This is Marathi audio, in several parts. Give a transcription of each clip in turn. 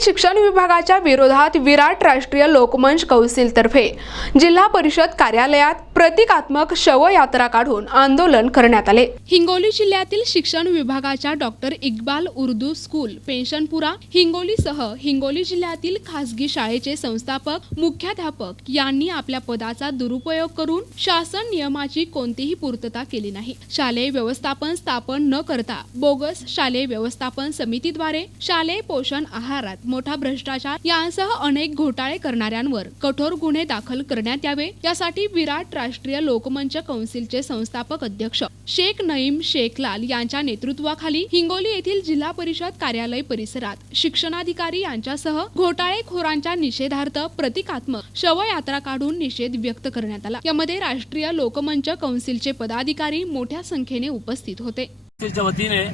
शिक्षण विभागाच्या विरोधात विराट राष्ट्रीय लोकमंच कौन्सिलतर्फे जिल्हा परिषद कार्यालयात प्रतिकात्मक शवयात्रा काढून आंदोलन करण्यात आले. हिंगोली जिल्ह्यातील शिक्षण विभागाच्या डॉक्टर इक्बाल उर्दू स्कूल पेन्शनपुरा हिंगोलीसह हिंगोली जिल्ह्यातील खासगी शाळेचे संस्थापक मुख्याध्यापक यांनी आपल्या पदाचा दुरुपयोग करून शासन नियमाची कोणतीही पूर्तता केली नाही. शालेय व्यवस्थापन स्थापन न करता बोगस शालेय व्यवस्थापन समितीद्वारे शालेय पोषण आहारात मोठा भ्रष्टाचार यांसह अनेक घोटाळे करणाऱ्यांवर कठोर गुन्हे दाखल करण्यात यावे. यासाठी विराट राष्ट्रीय लोकमंच कौन्सिलचे संस्थापक अध्यक्ष शेख नईम शेखलाल यांच्या नेतृत्वाखाली हिंगोली येथील जिल्हा परिषद कार्यालय परिसरात शिक्षणाधिकारी यांच्यासह घोटाळेखोरांच्या निषेधार्थ प्रतिकात्मक शवयात्रा काढून निषेध व्यक्त करण्यात आला. यामध्ये राष्ट्रीय लोकमंच कौन्सिलचे पदाधिकारी मोठ्या संख्येने उपस्थित होते. वतीने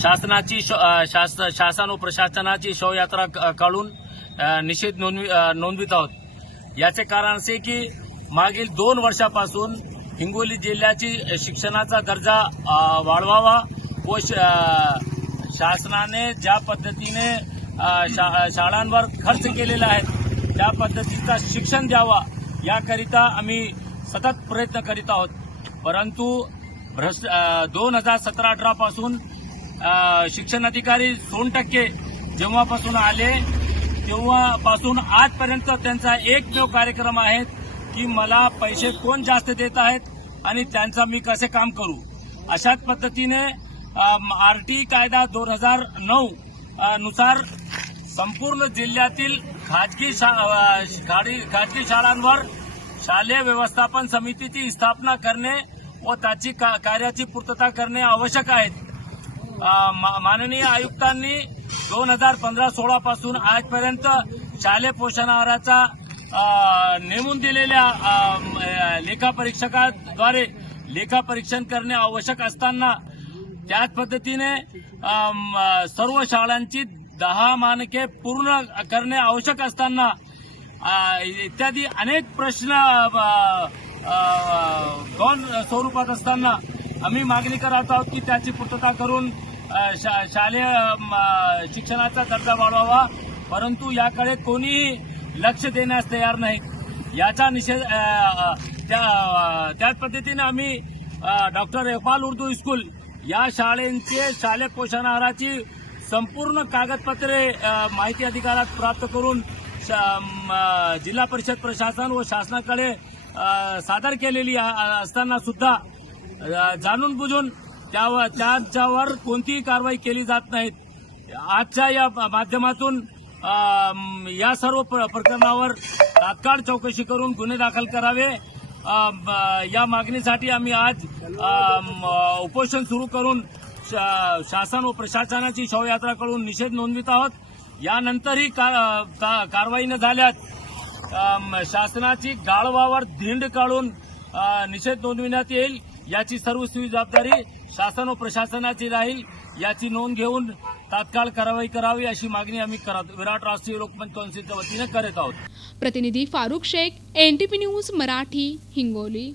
शासनाची श- शास- शासन व प्रशासनाची शवयात्रा क- काढून निषेध नोंदवी नोंदवित आहोत. याचे कारण असे की मागील दोन वर्षापासून हिंगोली जिल्ह्याची शिक्षणाचा दर्जा वाढवावा व श- शासनाने ज्या पद्धतीने शा- शाळांवर खर्च केलेला आहे त्या पद्धतीचा शिक्षण द्यावा याकरिता आम्ही सतत प्रयत्न करीत आहोत. परंतु भ्रष्ट दोन हजार सतरा अठरापासून शिक्षण अधिकारी दोन टक्के जेव्हापासून आले तेव्हापासून आजपर्यंत त्यांचा एकमेव कार्यक्रम आहे की मला पैसे कोण जास्त देत आहेत आणि त्यांचा मी कसे काम करू? अशाच पद्धतीने आरटी कायदा दोन हजार नऊ नुसार संपूर्ण जिल्ह्यातील खाजगी शा- खाजगी शाळांवर शालेय व्यवस्थापन समितीची स्थापना करणे व त्याची का- कार्याची पूर्तता करणे आवश्यक आहे माननीय आयुक्तांनी दोन हजार पंधरा सोळा पासून आजपर्यंत शालेय पोषण आहाराचा नेमून दिलेल्या लेखापरीक्षकाद्वारे लेखापरीक्षण करणे आवश्यक असताना त्याच पद्धतीने सर्व शाळांची दहा मानके पूर्ण करणे आवश्यक असताना इत्यादी अनेक प्रश्न गौण स्वरूपात असताना आम्ही मागणी करत आहोत की त्याची पूर्तता करून शा- शालेय शिक्षणाचा दर्जा वाढवावा परंतु याकडे कोणीही लक्ष देण्यास तयार नाही. याचा निषेध त्या त्याच पद्धतीने आम्ही डॉक्टर इकबाल उर्दू स्कूल या शाळेंचे शालेय पोषण आहाराची संपूर्ण कागदपत्रे माहिती अधिकारात प्राप्त करून शा- जिल्हा परिषद प्रशासन व शासनाकडे सादर केलेली असताना सुद्धा जाणून बुजून त्यावर त्यांच्यावर कोणतीही कारवाई केली जात नाहीत. आजच्या या माध्यमातून या सर्व प्र- प्रकरणावर तात्काळ चौकशी करून गुन्हे दाखल करावे. या मागणीसाठी आम्ही आज उपोषण सुरू करून शा- शासन व प्रशासनाची शवयात्रा करून निषेध नोंदवित आहोत. यानंतरही का- का- कारवाई न झाल्यास शासनाची गाळवावर धिंड काढून निषेध नोंदविण्यात येईल. याची सर्व जबाबदारी शासन व प्रशासनाची राहील. याची नोंद घेऊन तात्काळ कारवाई करावी अशी मागणी आम्ही करत विराट राष्ट्रीय लोकमत कौन्सिलच्या वतीने करत आहोत. प्रतिनिधी फारुख शेख एनटीपी न्यूज मराठी हिंगोली.